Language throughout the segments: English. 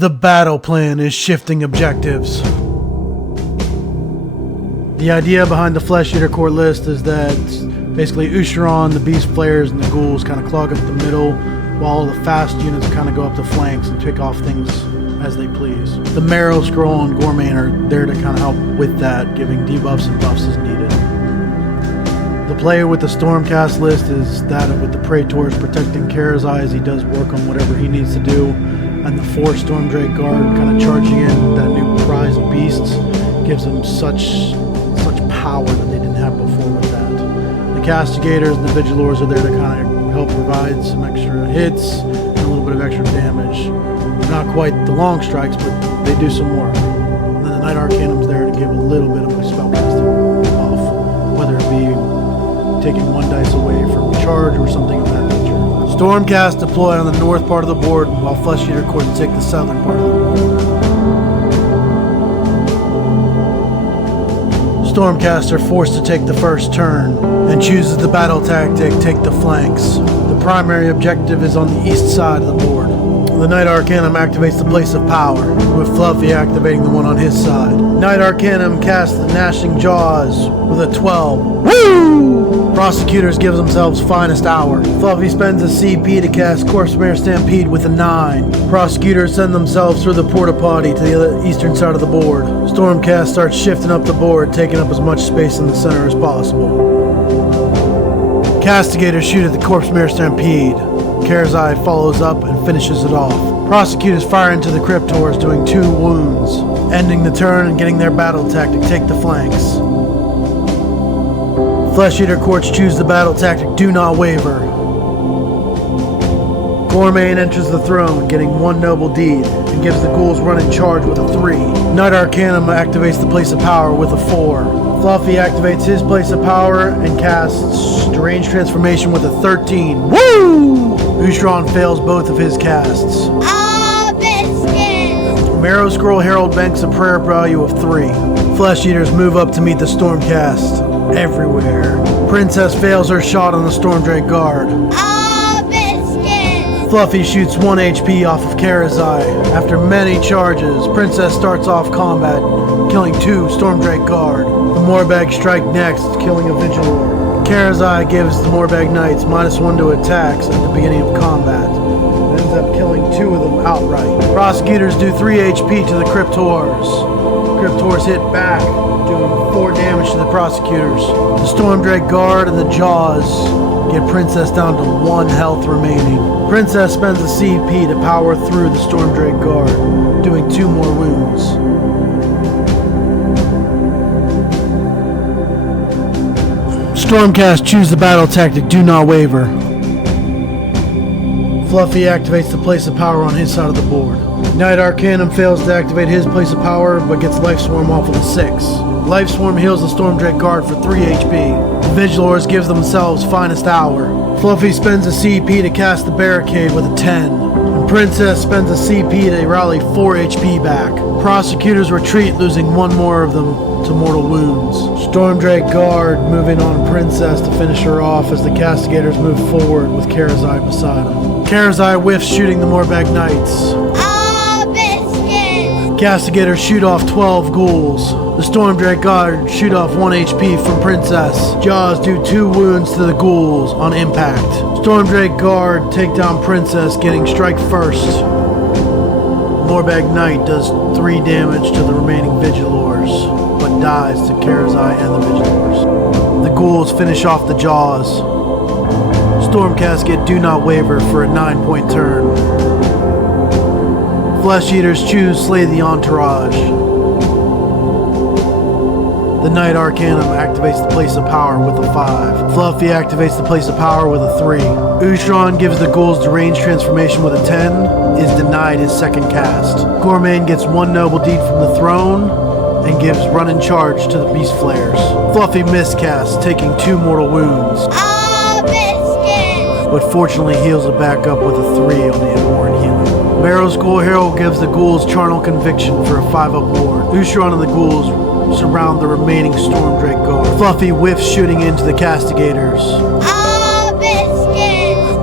The battle plan is shifting objectives. The idea behind the Flesh Eater Court list is that basically Ushoran, the Beast Flayers, and the Ghouls kind of clog up the middle, while the fast units kind of go up the flanks and pick off things as they please. The Marrow Scroll and Goremayne are there to kind of help with that, giving debuffs and buffs as needed. The play with the Stormcast list is that with the Praetors protecting Karazai as he does work on whatever he needs to do, and the 4 Stormdrake Guard kind of charging in that new prize of beasts gives them such power that they didn't have before with that. The Castigators and the Vigilors are there to kind of help provide some extra hits and a little bit of extra damage. Not quite the long strikes, but they do some work. And then the Knight Arcanum's there to give a little bit of a spellcasting buff, whether it be taking 1 dice away from charge or something of that nature. Stormcast deploy on the north part of the board, while Flesh Eater Court take the southern part of the board. Stormcast are forced to take the first turn and chooses the battle tactic, take the flanks. The primary objective is on the east side of the board. The Knight Arcanum activates the Place of Power, with Fluffy activating the one on his side. Knight Arcanum casts the Gnashing Jaws with a 12. Woo! Prosecutors gives themselves Finest Hour. Fluffy spends a CP to cast Corpsemare Stampede with a 9. Prosecutors send themselves through the Porta Potty to the eastern side of the board. Stormcast starts shifting up the board, taking up as much space in the center as possible. Castigators shoot at the Corpsemare Stampede. Karazai follows up and finishes it off. Prosecutors fire into the Cryptors, doing 2 wounds, ending the turn and getting their battle tactic, take the flanks. Flesh Eater Courts choose the battle tactic, do not waver. Goremayne enters the throne, getting 1 noble deed, and gives the Ghouls run in charge with a 3. Knight Arcanum activates the Place of Power with a 4. Fluffy activates his Place of Power and casts Strange Transformation with a 13. Woo! Ushoran fails both of his casts. Marrow Scroll Herald banks a prayer value of 3. Flesh Eaters move up to meet the Stormcast. Everywhere. Princess fails her shot on the Stormdrake Guard. Fluffy shoots 1 HP off of Karazai. After many charges, Princess starts off combat, killing 2 Stormdrake Guard. The Morbag strike next, killing a Vigilor. Karazai gives the Morbag Knights -1 to attacks at the beginning of combat. Ends up killing 2 of them outright. Prosecutors do 3 HP to the Cryptors. Cryptors hit back, doing 4 damage to the Prosecutors. The Stormdrake Guard and the Jaws get Princess down to 1 health remaining. Princess spends a CP to power through the Stormdrake Guard, doing 2 more wounds. Stormcast choose the battle tactic, do not waver. Fluffy activates the Place of Power on his side of the board. Knight Arcanum fails to activate his Place of Power, but gets Life Swarm off with a 6. Life Swarm heals the Stormdrake Guard for 3 HP. The Vigilors gives themselves Finest Hour. Fluffy spends a CP to cast the Barricade with a 10. And Princess spends a CP to rally 4 HP back. Prosecutors retreat, losing 1 more of them to mortal wounds. Stormdrake Guard moving on Princess to finish her off as the Castigators move forward with Karazai beside them. Karazai whiffs, shooting the Morbag Knights. Castigators shoot off 12 Ghouls. The Stormdrake Guard shoot off 1 HP from Princess. Jaws do 2 wounds to the Ghouls on impact. Stormdrake Guard take down Princess, getting strike first. Morbag Knight does 3 damage to the remaining Vigilors, but dies to Karazai and the Vigilors. The Ghouls finish off the Jaws. Stormcast get do not waver for a 9-point turn. Flesh Eaters choose Slay the Entourage. The Knight Arcanum activates the Place of Power with a 5. Fluffy activates the Place of Power with a 3. Ushoran gives the Ghouls Deranged Transformation with a 10, is denied his second cast. Goremayne gets 1 noble deed from the throne, and gives Run in Charge to the Beast Flayers. Fluffy miscasts, taking 2 mortal wounds. But fortunately heals it back up with a 3 on the Abhorrent healing. Marrow Scroll Herald gives the Ghouls Charnel Conviction for a 5-up ward. Ushoran and the Ghouls surround the remaining Stormdrake Guard. Fluffy whiffs, shooting into the Castigators.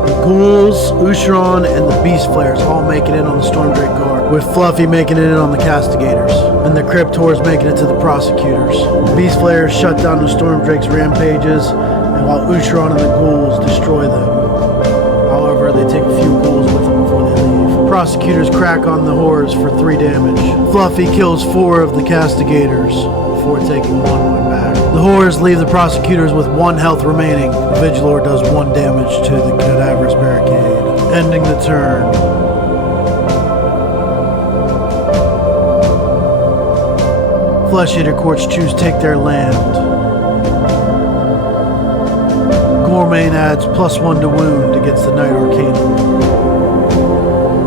The Ghouls, Ushoran, and the Beast Flayers all make it in on the Stormdrake Guard. with Fluffy making it in on the Castigators, and the Cryptors making it to the Prosecutors. Beast Flayers shut down the Stormdrake's rampages, and while Ushoran and the ghouls destroy them. However, they take a few ghouls with them before they leave. Prosecutors crack on the horrors for 3 damage. Fluffy kills 4 of the Castigators before taking 1 back. The horrors leave the Prosecutors with 1 health remaining. The Vigilor does 1 damage to the Cadaverous Barricade, ending the turn. Flesh Eater Courts choose take their land. Goremayne adds +1 to wound against the Knight Arcanum.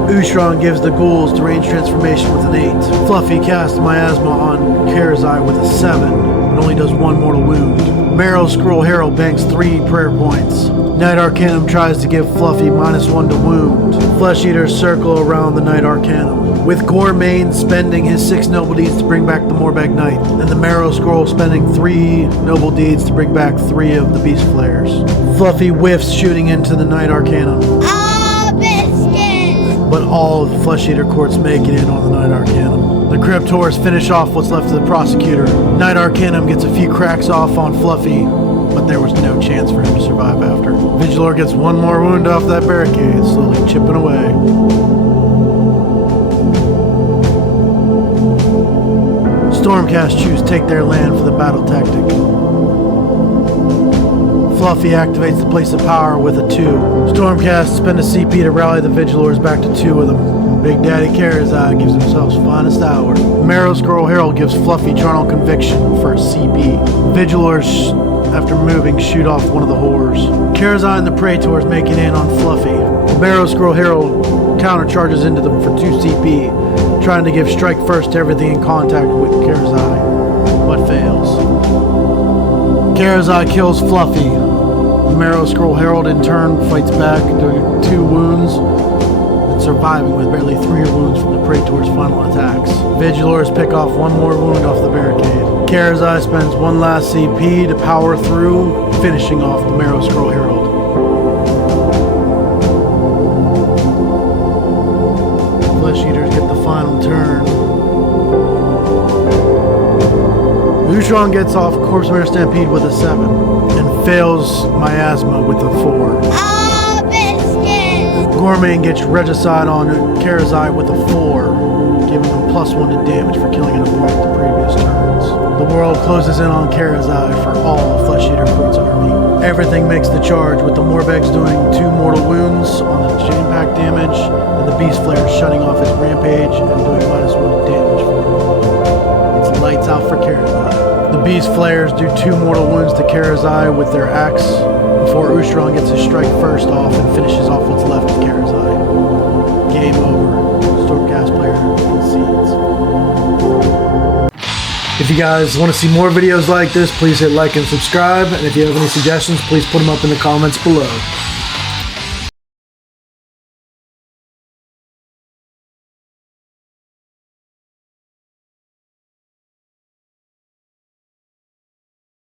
Ushoran gives the ghouls the range transformation with an 8. Fluffy casts Miasma on Karazai with a 7, but only does 1 mortal wound. Marrow Scroll Herald banks 3 prayer points. Knight Arcanum tries to give Fluffy -1 to wound. Flesh Eaters circle around the Knight Arcanum, with Goremayne spending his 6 noble deeds to bring back the Morbag Knight, and the Marrow Scroll spending 3 noble deeds to bring back 3 of the Beast Flayers. Fluffy whiffs shooting into the Knight Arcanum, but all of the Flesh Eater Courts make it in on the Knight Arcanum. The Cryptors finish off what's left of the Prosecutor. Knight Arcanum gets a few cracks off on Fluffy, but there was no chance for him to survive after. Vigilor gets 1 more wound off that barricade, slowly chipping away. Stormcast choose take their land for the battle tactic. Fluffy activates the place of power with a 2. Stormcast spend a CP to rally the Vigilors back to 2 of them. Big Daddy Karazai gives himself his finest hour. Marrow Scroll Herald gives Fluffy Charnel Conviction for a CP. Vigilors, after moving, shoot off one of the horrors. Karazai and the Praetors make it in on Fluffy. Marrow Scroll Herald countercharges into them for 2 CP, trying to give strike first to everything in contact with Karazai, but fails. Karazai kills Fluffy. The Marrow Scroll Herald in turn fights back, doing 2 wounds, and surviving with barely 3 wounds from the Praetor's final attacks. Vigilors pick off 1 more wound off the barricade. Karazai spends 1 last CP to power through, finishing off the Marrow Scroll Herald. Flesh Eaters get the final turn. Ushoran gets off Corpse Mare Stampede with a 7 and fails Miasma with a 4. Goremayne gets Regicide on Karazai with a 4, giving him +1 to damage for killing an opponent the previous turns. The world closes in on Karazai for all of Flesh Eater Court's army. Everything makes the charge, with the Morbags doing 2 mortal wounds on the chain pack damage, and the Beast Flayer shutting off his rampage and doing -1 to damage for him. It's lights out for Karazai. The Beast Flayers do 2 mortal wounds to Karazai with their axe before Ushoran gets his strike first off and finishes off what's left of Karazai. Game over. Stormcast player concedes. If you guys want to see more videos like this, please hit like and subscribe. And if you have any suggestions, please put them up in the comments below.